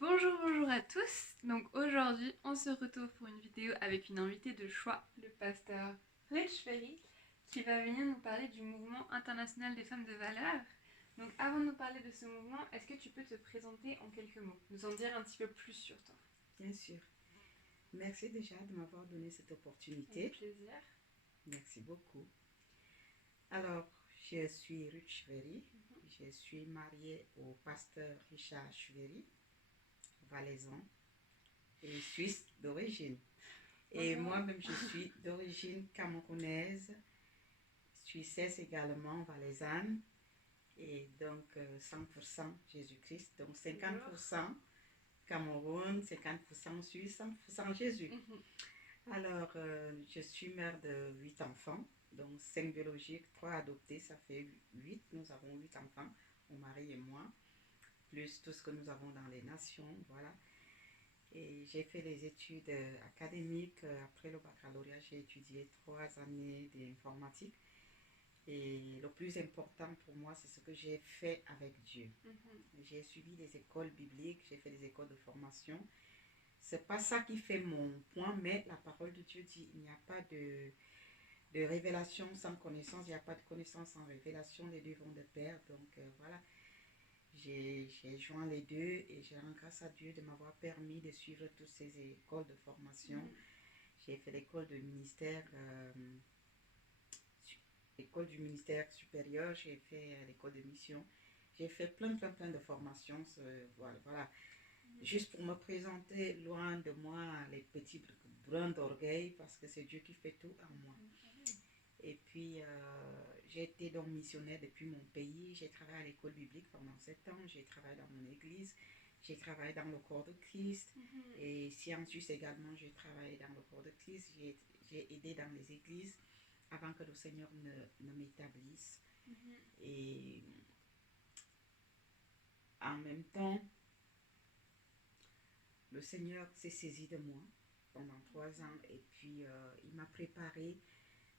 Bonjour à tous. Donc aujourd'hui, on se retrouve pour une vidéo avec une invitée de choix, le pasteur Rich Ferry, qui va venir nous parler du mouvement international des femmes de valeur. Donc avant de nous parler de ce mouvement, est-ce que tu peux te présenter en quelques mots, nous en dire un petit peu plus sur toi? Bien sûr. Merci déjà de m'avoir donné cette opportunité. Avec plaisir. Merci beaucoup. Alors, je suis Ruth Chveri. Je suis mariée au pasteur Richard Chveri, valaisan et suisse d'origine. Et moi-même, je suis d'origine camerounaise, suissesse également, valaisanne. Et donc, 100% Jésus-Christ. Donc, 50% Cameroun, 50% Suisse, 100% Jésus. Alors, je suis mère de 8 enfants, donc 5 biologiques, 3 adoptés, ça fait 8. Nous avons 8 enfants, mon mari et moi, plus tout ce que nous avons dans les nations, voilà. Et j'ai fait les études académiques. Après le baccalauréat, j'ai étudié 3 années d'informatique. Et le plus important pour moi, c'est ce que j'ai fait avec Dieu. J'ai suivi des écoles bibliques, j'ai fait des écoles de formation. C'est pas ça qui fait mon point, mais la parole de Dieu dit il n'y a pas de révélation sans connaissance, il n'y a pas de connaissance sans révélation, les deux vont de pair. Donc voilà, j'ai joint les deux et je rends grâce à Dieu de m'avoir permis de suivre toutes ces écoles de formation. J'ai fait l'école du ministère supérieur, j'ai fait l'école de mission, j'ai fait plein de formations, voilà. Juste pour me présenter, loin de moi les petits brins d'orgueil, parce que c'est Dieu qui fait tout en moi. Et puis, j'ai été donc missionnaire depuis mon pays. J'ai travaillé à l'école biblique pendant 7 ans. J'ai travaillé dans mon église. J'ai travaillé dans le corps de Christ. Et ici en Suisse également, j'ai travaillé dans le corps de Christ. J'ai aidé dans les églises avant que le Seigneur ne m'établisse. Et en même temps, le Seigneur s'est saisi de moi pendant 3 ans. Et puis, il m'a préparé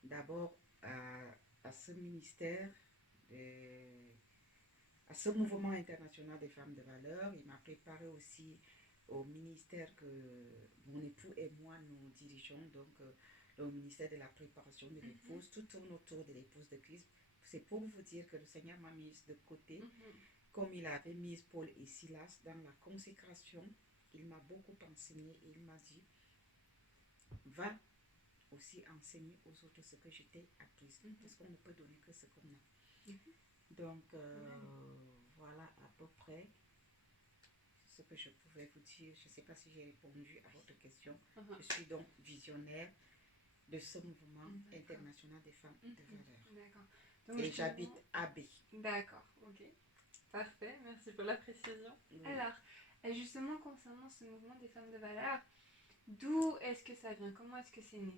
d'abord à ce ministère, à ce mouvement international des femmes de valeur. Il m'a préparé aussi au ministère que mon époux et moi nous dirigeons, donc le ministère de la préparation de l'épouse. Tout tourne autour de l'épouse de Christ. C'est pour vous dire que le Seigneur m'a mise de côté, comme il avait mis Paul et Silas dans la consécration. Il m'a beaucoup enseigné et il m'a dit, va aussi enseigner aux autres ce que je t'ai appris, parce qu'on ne peut donner que ce qu'on a. Donc, voilà à peu près ce que je pouvais vous dire. Je ne sais pas si j'ai répondu à votre question. Je suis donc visionnaire de ce mouvement international des femmes de valeur. D'accord. Donc, et j'habite à B. D'accord, ok. Parfait, merci pour la précision. Alors, justement, concernant ce mouvement des femmes de valeur, d'où est-ce que ça vient? Comment est-ce que c'est né?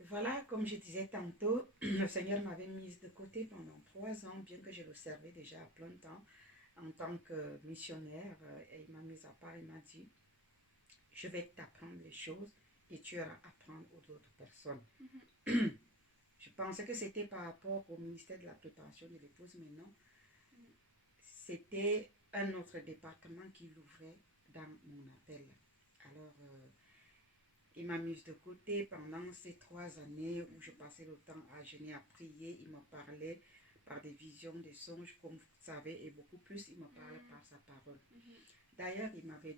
Voilà, comme je disais tantôt, le Seigneur m'avait mise de côté pendant 3 ans, bien que je le servais déjà à plein temps en tant que missionnaire. Et il m'a mise à part, il m'a dit, je vais t'apprendre les choses et tu auras à apprendre aux autres personnes. Je pensais que c'était par rapport au ministère de la préparation de l'épouse, mais non. C'était un autre département qui l'ouvrait dans mon appel. Alors, il m'a mise de côté pendant ces 3 années où je passais le temps à jeûner, à prier. Il me parlait par des visions, des songes, comme vous savez, et beaucoup plus, il me parlait par sa parole. D'ailleurs, il m'avait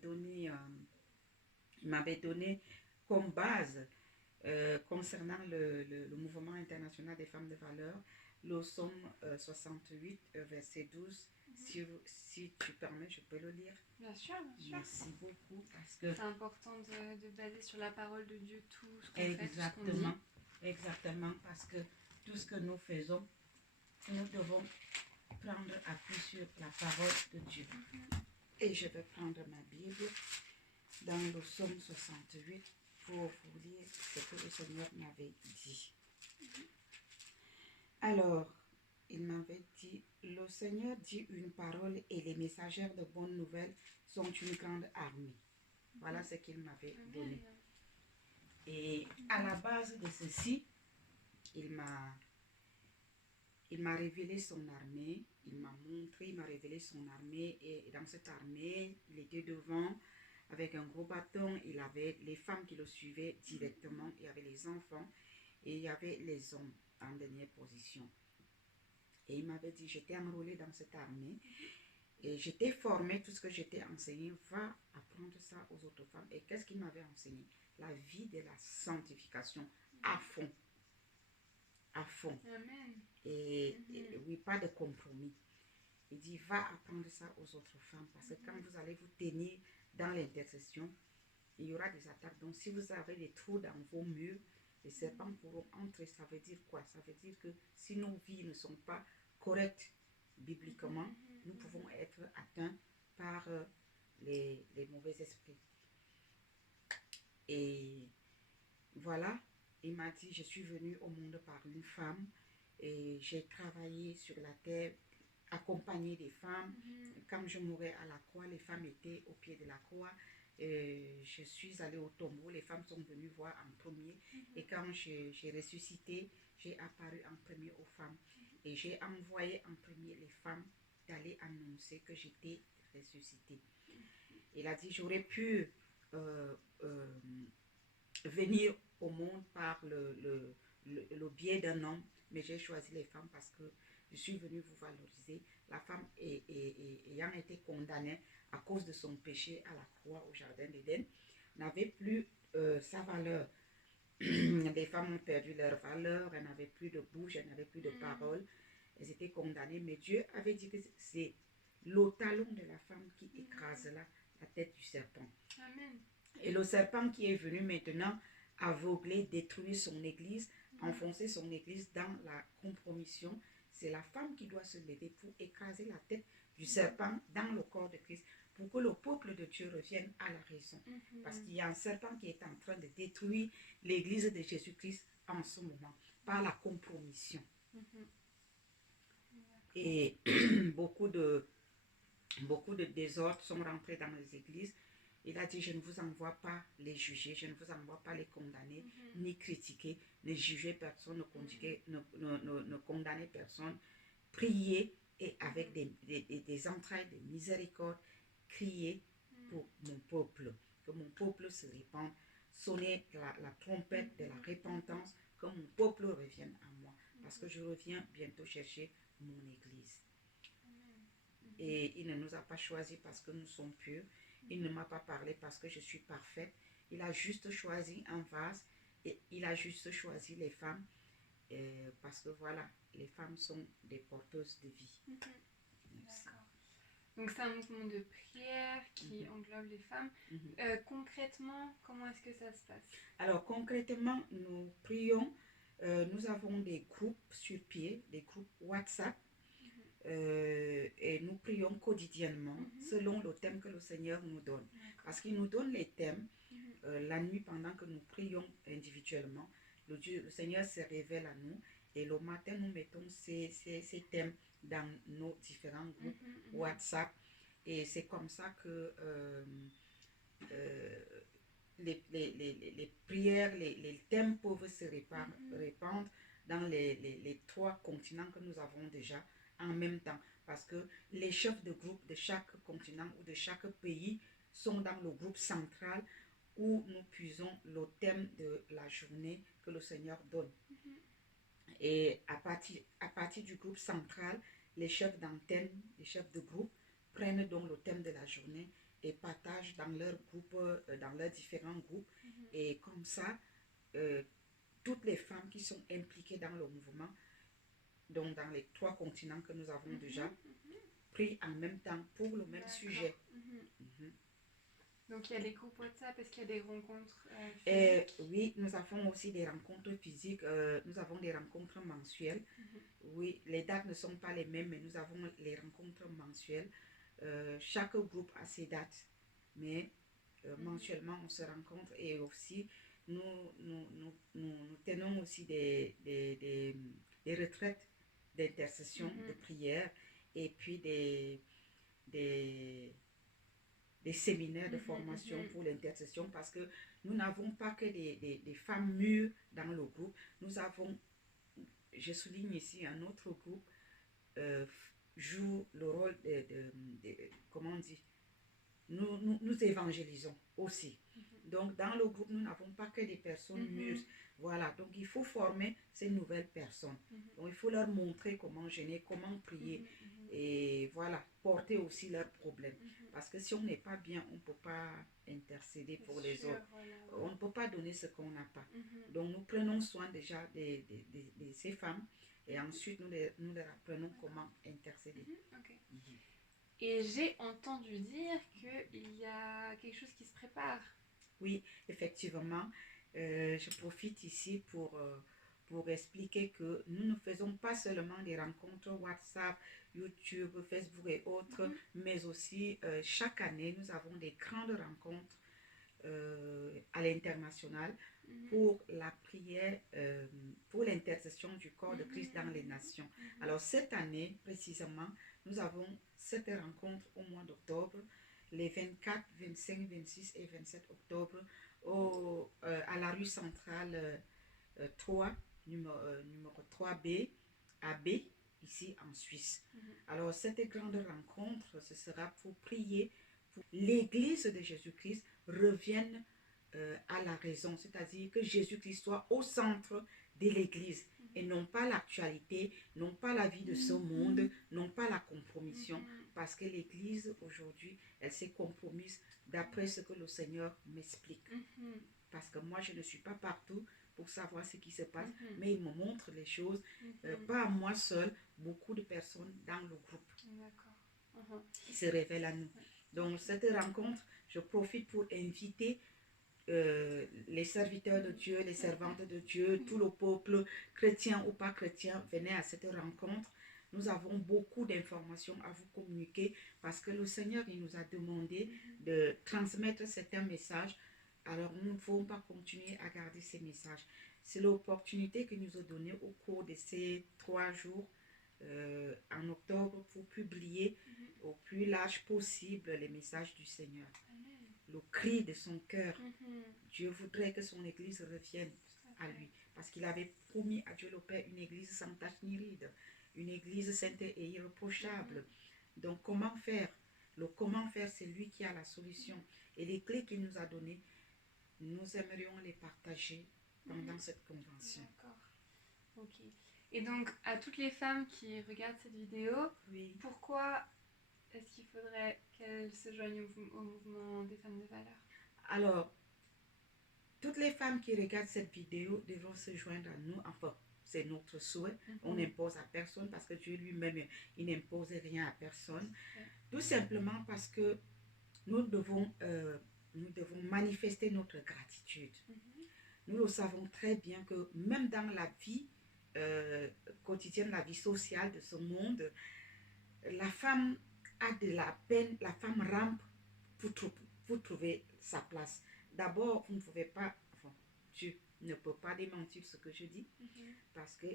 donné comme base, concernant le mouvement international des femmes de valeur, le psaume 68, verset 12. Si tu permets, je peux le lire. Bien sûr. Merci beaucoup. Parce que c'est important de baser sur la parole de Dieu tout ce qu'on exactement, fait, tout ce qu'on dit. Exactement, parce que tout ce que nous faisons, nous devons prendre appui sur la parole de Dieu. Et je vais prendre ma Bible dans le psaume 68 pour vous lire ce que le Seigneur m'avait dit. Alors, il m'avait dit, le Seigneur dit une parole et les messagères de bonnes nouvelles sont une grande armée. Voilà ce qu'il m'avait donné. Et à la base de ceci, il m'a il m'a révélé son armée, il m'a montré, il m'a révélé son armée et dans cette armée, il était devant avec un gros bâton, il avait les femmes qui le suivaient directement, il y avait les enfants et il y avait les hommes en dernière position. Et il m'avait dit, j'étais enrôlée dans cette armée et j'étais formée, tout ce que j'étais enseignée, va apprendre ça aux autres femmes. Et qu'est-ce qu'il m'avait enseigné? La vie de la sanctification à fond. À fond. Amen. Et oui, pas de compromis. Il dit, va apprendre ça aux autres femmes parce que quand vous allez vous tenir dans l'intercession, il y aura des attaques. Donc, si vous avez des trous dans vos murs, les serpents pourront entrer. Ça veut dire quoi? Ça veut dire que si nos vies ne sont pas correctes bibliquement, nous pouvons être atteints par les mauvais esprits. Et voilà, il m'a dit, je suis venue au monde par une femme et j'ai travaillé sur la terre, accompagné des femmes. Quand je mourais à la croix, les femmes étaient au pied de la croix. Je suis allée au tombeau, les femmes sont venues voir en premier. Et quand j'ai ressuscité, j'ai apparu en premier aux femmes. Et j'ai envoyé en premier les femmes d'aller annoncer que j'étais ressuscitée. Il a dit, j'aurais pu venir au monde par le biais d'un homme, mais j'ai choisi les femmes parce que je suis venue vous valoriser. La femme ayant été condamnée à cause de son péché à la croix au jardin d'Éden, n'avait plus sa valeur. Les femmes ont perdu leur valeur, elles n'avaient plus de bouche, elles n'avaient plus de parole, elles étaient condamnées, mais Dieu avait dit que c'est le talon de la femme qui écrasera la tête du serpent. Amen. Et le serpent qui est venu maintenant aveugler, détruire son église, enfoncer son église dans la compromission, c'est la femme qui doit se lever pour écraser la tête du serpent dans le corps de Christ, pour que le peuple de Dieu revienne à la raison. Parce qu'il y a un serpent qui est en train de détruire l'église de Jésus-Christ en ce moment, par la compromission. Et beaucoup de désordres sont rentrés dans les églises. Il a dit, je ne vous envoie pas les juger, je ne vous envoie pas les condamner, ni critiquer, ne juger personne, ne condamner personne. Priez et avec des entrailles de miséricorde, criez pour mon peuple, que mon peuple se répande, sonnez la trompette de la repentance, que mon peuple revienne à moi, parce que je reviens bientôt chercher mon église. Et il ne nous a pas choisis parce que nous sommes purs. Il ne m'a pas parlé parce que je suis parfaite. Il a juste choisi un vase et il a juste choisi les femmes parce que voilà, les femmes sont des porteuses de vie. D'accord. Donc c'est un mouvement de prière qui englobe les femmes. Concrètement, comment est-ce que ça se passe? Alors concrètement, nous prions. Nous avons des groupes sur pied, des groupes WhatsApp. Et nous prions quotidiennement selon le thème que le Seigneur nous donne. Parce qu'il nous donne les thèmes la nuit pendant que nous prions individuellement. Le Seigneur se révèle à nous et le matin nous mettons ces thèmes dans nos différents groupes WhatsApp. Et c'est comme ça que les prières, les thèmes peuvent se répandre dans les 3 continents que nous avons déjà en même temps, parce que les chefs de groupe de chaque continent ou de chaque pays sont dans le groupe central où nous puisons le thème de la journée que le Seigneur donne. Et à partir du groupe central, les chefs d'antenne, les chefs de groupe prennent donc le thème de la journée et partagent dans leur groupe, dans leurs différents groupes. Et comme ça, toutes les femmes qui sont impliquées dans le mouvement, donc dans les 3 continents que nous avons déjà, prient en même temps pour le même sujet. Donc il y a des groupes WhatsApp, est-ce qu'il y a des rencontres physiques? Oui, nous avons aussi des rencontres physiques, nous avons des rencontres mensuelles. Oui, les dates ne sont pas les mêmes, mais nous avons les rencontres mensuelles. Chaque groupe a ses dates, mais mensuellement on se rencontre et aussi nous tenons aussi des retraites d'intercession, de prière et puis des séminaires de formation pour l'intercession parce que nous n'avons pas que des femmes mûres dans le groupe, nous avons je souligne ici, un autre groupe euh, joue le rôle comment on dit, nous évangélisons aussi. Donc, dans le groupe, nous n'avons pas que des personnes mûres. Voilà, donc il faut former ces nouvelles personnes. Donc, il faut leur montrer comment gêner, comment prier. Et voilà, porter aussi leurs problèmes. Parce que si on n'est pas bien, on ne peut pas intercéder pour les autres. Voilà, On ne peut pas donner ce qu'on n'a pas. Donc, nous prenons soin déjà de ces femmes. Et ensuite, nous leur apprenons comment intercéder. Okay. Et j'ai entendu dire qu'il y a quelque chose qui se prépare. Oui, effectivement. Je profite ici pour expliquer que nous ne faisons pas seulement des rencontres WhatsApp, YouTube, Facebook et autres, mais aussi chaque année, nous avons des grandes rencontres à l'international pour la prière, pour l'intercession du corps de Christ dans les nations. Alors cette année, précisément, nous avons cette rencontre au mois d'octobre, les 24, 25, 26 et 27 octobre, à la rue centrale 3, numéro 3B, à B, ici en Suisse. Alors cette grande rencontre, ce sera pour prier pour l'Église de Jésus-Christ revienne à la raison, c'est-à-dire que Jésus-Christ soit au centre de l'Église et non pas l'actualité, non pas la vie de ce monde, non pas la compromission, parce que l'Église aujourd'hui, elle s'est compromise d'après ce que le Seigneur m'explique. Parce que moi, je ne suis pas partout pour savoir ce qui se passe, mais il me montre les choses, pas à moi seul, beaucoup de personnes dans le groupe qui se révèlent à nous. Donc, cette rencontre, je profite pour inviter les serviteurs de Dieu, les servantes de Dieu, tout le peuple, chrétien ou pas chrétien, venez à cette rencontre. Nous avons beaucoup d'informations à vous communiquer parce que le Seigneur, il nous a demandé de transmettre certains messages. Alors, nous ne pouvons pas continuer à garder ces messages. C'est l'opportunité que nous a donnée au cours de ces 3 jours en octobre pour publier au plus large possible les messages du Seigneur. Le cri de son cœur. Dieu voudrait que son église revienne à lui. Parce qu'il avait promis à Dieu le Père une église sans tache ni ride. Une église sainte et irréprochable. Donc comment faire? Le comment faire, c'est lui qui a la solution. Et les clés qu'il nous a données, nous aimerions les partager pendant cette convention. D'accord. Ok. Et donc, à toutes les femmes qui regardent cette vidéo, pourquoi est-ce qu'il faudrait qu'elles se joignent au mouvement des femmes de valeur? Alors, toutes les femmes qui regardent cette vidéo devront se joindre à nous. Enfin, c'est notre souhait. On n'impose à personne parce que Dieu lui-même, il n'impose rien à personne. Tout simplement parce que nous devons manifester notre gratitude. Nous le savons très bien que même dans la vie quotidienne, la vie sociale de ce monde, la femme a de la peine, la femme rampe pour trouver sa place. D'abord, vous ne pouvez pas, enfin, Dieu ne peut pas démentir ce que je dis, parce que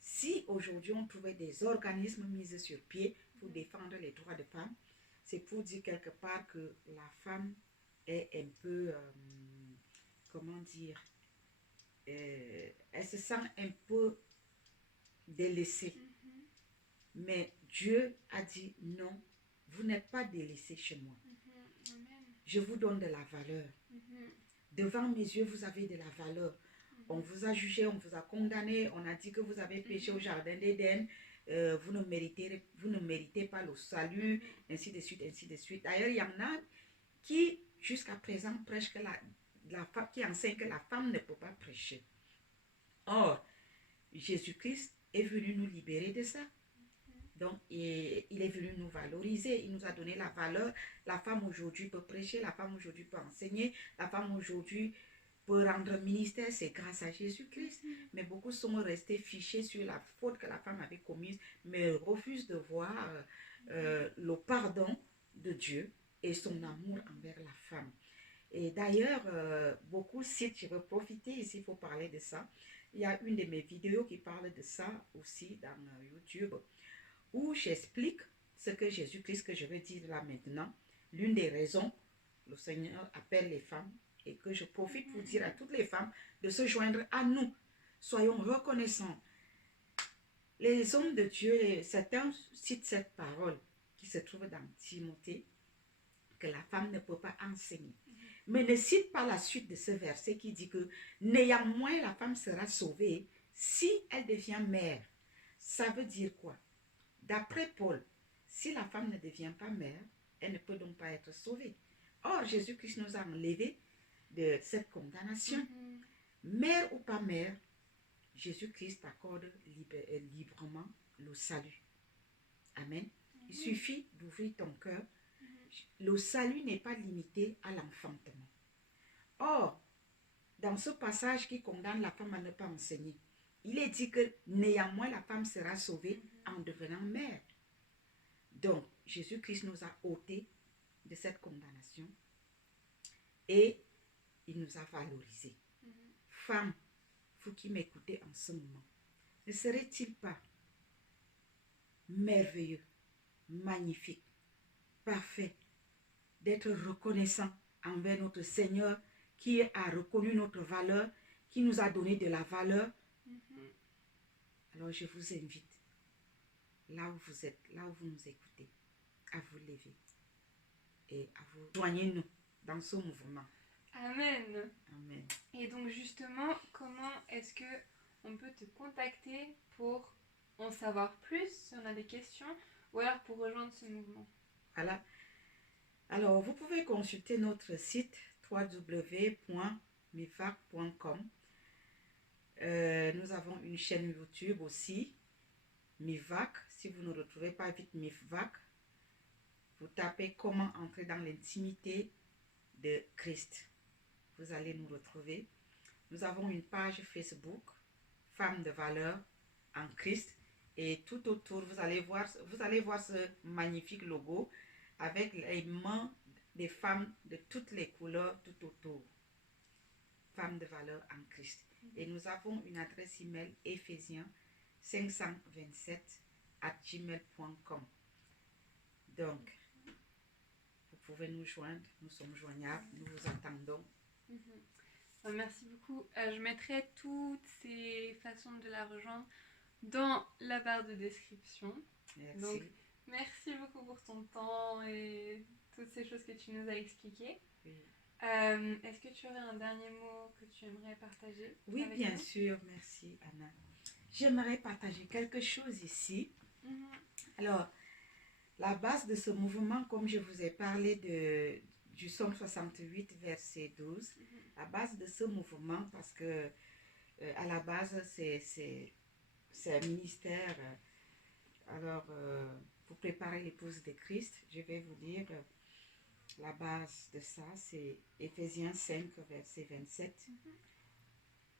si aujourd'hui on trouvait des organismes mis sur pied pour défendre les droits des femmes, c'est pour dire quelque part que la femme est un peu, comment dire, elle se sent un peu délaissée. Mais Dieu a dit non, vous n'êtes pas délaissés chez moi. Je vous donne de la valeur. Devant mes yeux, vous avez de la valeur. On vous a jugé, on vous a condamné, on a dit que vous avez péché au jardin d'Éden, vous ne méritez pas le salut, ainsi de suite, ainsi de suite. D'ailleurs, il y en a qui, jusqu'à présent, prêchent que la femme, qui enseigne que la femme ne peut pas prêcher. Or, Jésus-Christ est venu nous libérer de ça. Donc, il est venu nous valoriser, il nous a donné la valeur. La femme aujourd'hui peut prêcher, la femme aujourd'hui peut enseigner, la femme aujourd'hui peut rendre ministère, c'est grâce à Jésus-Christ. Mais beaucoup sont restés fichés sur la faute que la femme avait commise, mais refusent de voir le pardon de Dieu et son amour envers la femme. Et d'ailleurs, beaucoup citent, je veux profiter ici pour parler de ça. Il y a une de mes vidéos qui parle de ça aussi dans YouTube, où j'explique ce que Jésus-Christ, que je vais dire là maintenant, l'une des raisons, le Seigneur appelle les femmes, et que je profite pour dire à toutes les femmes de se joindre à nous. Soyons reconnaissants. Les hommes de Dieu, certains citent cette parole qui se trouve dans Timothée, que la femme ne peut pas enseigner. Mais ne cite pas la suite de ce verset qui dit que néanmoins la femme sera sauvée si elle devient mère. Ça veut dire quoi? D'après Paul, si la femme ne devient pas mère, elle ne peut donc pas être sauvée. Or, Jésus-Christ nous a enlevés de cette condamnation. Mère ou pas mère, Jésus-Christ accorde librement le salut. Amen. Il suffit d'ouvrir ton cœur. Le salut n'est pas limité à l'enfantement. Or, dans ce passage qui condamne la femme à ne pas enseigner, il est dit que néanmoins la femme sera sauvée en devenant mère. Donc, Jésus-Christ nous a ôtés de cette condamnation et il nous a valorisés. Femme, vous qui m'écoutez en ce moment, ne serait-il pas merveilleux, magnifique, parfait, d'être reconnaissant envers notre Seigneur qui a reconnu notre valeur, qui nous a donné de la valeur? Alors je vous invite, là où vous êtes, là où vous nous écoutez, à vous lever et à vous joindre nous dans ce mouvement. Amen. Amen. Et donc justement, comment est-ce que on peut te contacter pour en savoir plus, si on a des questions, ou alors pour rejoindre ce mouvement? Voilà. Alors, vous pouvez consulter notre site www.mivac.com. Nous avons une chaîne YouTube aussi, Mivac. Si vous ne retrouvez pas vite Mivac, vous tapez comment entrer dans l'intimité de Christ. Vous allez nous retrouver. Nous avons une page Facebook, Femmes de valeur en Christ. Et tout autour, vous allez voir ce magnifique logo avec les mains des femmes de toutes les couleurs tout autour. Femmes de valeur en Christ. Et nous avons une adresse email Éphésiens 527@gmail.com. Donc, vous pouvez nous joindre, nous sommes joignables, nous vous attendons. Merci beaucoup. Je mettrai toutes ces façons de la rejoindre dans la barre de description. Merci. Donc, merci beaucoup pour ton temps et toutes ces choses que tu nous as expliquées. Oui. Est-ce que tu aurais un dernier mot que tu aimerais partager? Oui, avec bien nous? sûr. Merci, Anna. J'aimerais partager quelque chose ici. Alors, la base de ce mouvement, comme je vous ai parlé du Somme 68, verset 12, la base de ce mouvement, parce que à la base, c'est un ministère. Alors, pour préparer l'épouse de Christ, je vais vous dire la base de ça, c'est Éphésiens 5, verset 27,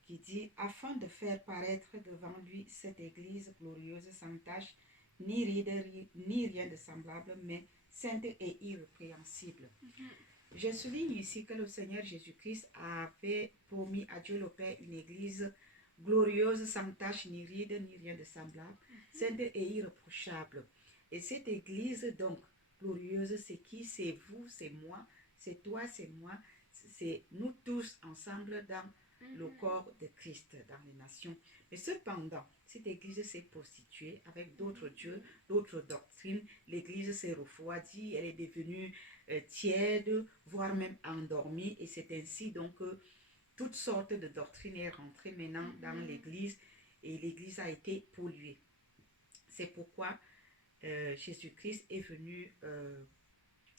qui dit « Afin de faire paraître devant lui cette église glorieuse sans tache, ni ride, ni rien de semblable, mais sainte et irrépréhensible. » Je souligne ici que le Seigneur Jésus-Christ avait promis à Dieu le Père une église glorieuse, sans tache, ni ride, ni rien de semblable, sainte et irréprochable. Et cette église, donc, glorieuse, c'est qui? C'est vous, c'est moi, c'est toi, c'est moi, c'est nous tous ensemble dans le corps de Christ, dans les nations. Mais cependant, cette église s'est prostituée avec d'autres dieux, d'autres doctrines. L'église s'est refroidie, elle est devenue tiède, voire même endormie. Et c'est ainsi donc que toutes sortes de doctrines est rentrée maintenant dans l'église et l'église a été polluée. C'est pourquoi Jésus-Christ est venu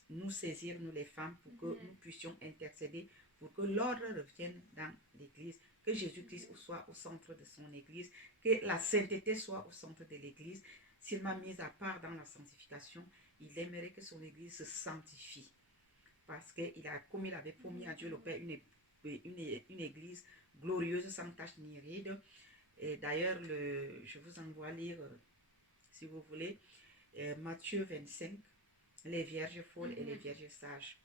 nous saisir, nous les femmes, pour que nous puissions intercéder, pour que l'ordre revienne dans l'église, que Jésus-Christ soit au centre de son église, que la sainteté soit au centre de l'église. S'il m'a mise à part dans la sanctification, il aimerait que son église se sanctifie. Parce qu'il a, comme il avait promis à Dieu le Père, une église glorieuse, sans tache ni ride. Et d'ailleurs, je vous envoie lire, si vous voulez, Matthieu 25, les vierges folles et les vierges sages.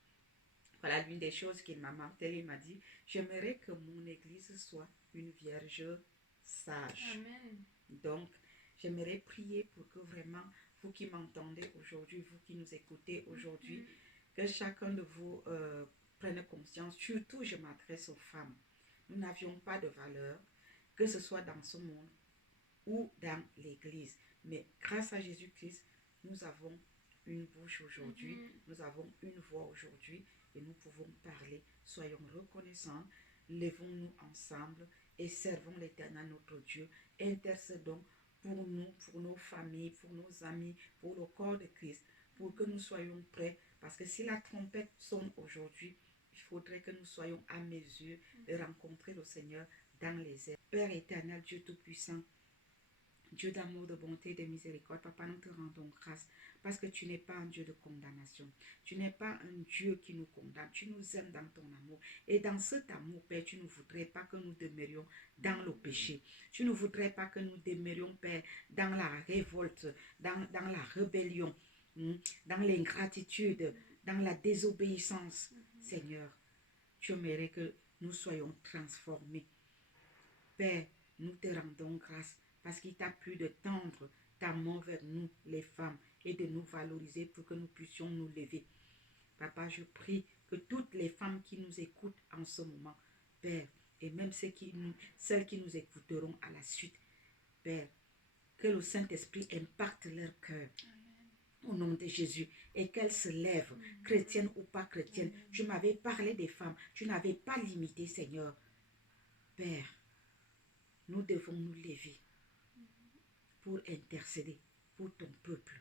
Voilà l'une des choses qu'il m'a martelé. Il m'a dit, j'aimerais que mon église soit une vierge sage. Amen. Donc, j'aimerais prier pour que vraiment, vous qui m'entendez aujourd'hui, vous qui nous écoutez aujourd'hui, que chacun de vous prenne conscience. Surtout, je m'adresse aux femmes. Nous n'avions pas de valeur, que ce soit dans ce monde ou dans l'église. Mais grâce à Jésus-Christ, nous avons une bouche aujourd'hui, nous avons une voix aujourd'hui et nous pouvons parler. Soyons reconnaissants, levons-nous ensemble et servons l'Éternel notre Dieu. Intercédons pour nous, pour nos familles, pour nos amis, pour le corps de Christ, pour que nous soyons prêts. Parce que si la trompette sonne aujourd'hui, il faudrait que nous soyons à mesure de rencontrer le Seigneur dans les airs. Père éternel, Dieu Tout-Puissant, Dieu d'amour, de bonté, de miséricorde, Papa, nous te rendons grâce parce que tu n'es pas un Dieu de condamnation. Tu n'es pas un Dieu qui nous condamne. Tu nous aimes dans ton amour. Et dans cet amour, Père, tu ne voudrais pas que nous demeurions dans le péché. Tu ne voudrais pas que nous demeurions, Père, dans la révolte, dans la rébellion, dans l'ingratitude, dans la désobéissance. Seigneur, tu aimerais que nous soyons transformés. Père, nous te rendons grâce parce qu'il t'a plu de tendre ta main vers nous, les femmes, et de nous valoriser pour que nous puissions nous lever. Papa, je prie que toutes les femmes qui nous écoutent en ce moment, Père, et même celles qui nous écouteront à la suite, Père, que le Saint-Esprit impacte leur cœur. Au nom de Jésus, et qu'elles se lèvent, chrétiennes ou pas chrétiennes. Tu m'avais parlé des femmes, tu n'avais pas limité, Seigneur. Père, nous devons nous lever pour intercéder pour ton peuple.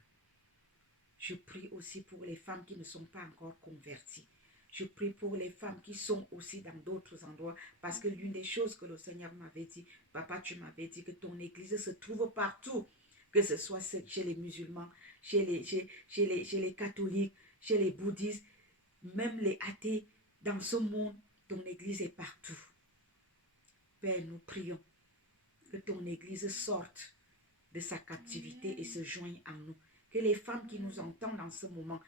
Je prie aussi pour les femmes qui ne sont pas encore converties. Je prie pour les femmes qui sont aussi dans d'autres endroits, parce que l'une des choses que le Seigneur m'avait dit, Papa, tu m'avais dit que ton église se trouve partout, que ce soit chez les musulmans, chez les catholiques, chez les bouddhistes, même les athées, dans ce monde, ton église est partout. Père, nous prions que ton église sorte de sa captivité et se joigne en nous. Que les femmes qui nous entendent en ce moment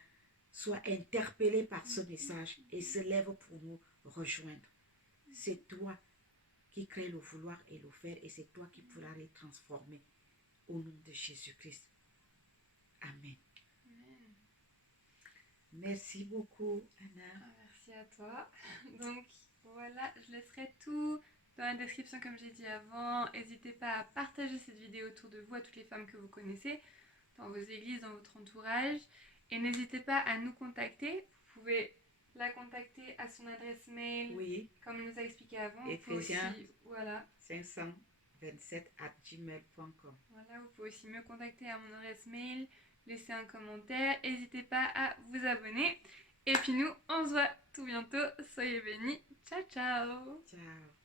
soient interpellées par ce message et se lèvent pour nous rejoindre. C'est toi qui crée le vouloir et le faire et c'est toi qui pourras les transformer. Au nom de Jésus-Christ. Amen. Amen. Merci beaucoup, Anna. Merci à toi. Donc voilà, je laisserai tout dans la description comme j'ai dit avant. N'hésitez pas à partager cette vidéo autour de vous à toutes les femmes que vous connaissez, dans vos églises, dans votre entourage. Et n'hésitez pas à nous contacter. Vous pouvez la contacter à son adresse mail, oui, comme il nous a expliqué avant. Éphésiens aussi, voilà. 527@gmail.com. Voilà, vous pouvez aussi me contacter à mon adresse mail, laisser un commentaire. N'hésitez pas à vous abonner. Et puis nous, on se voit tout bientôt. Soyez bénis. Ciao, ciao. Ciao.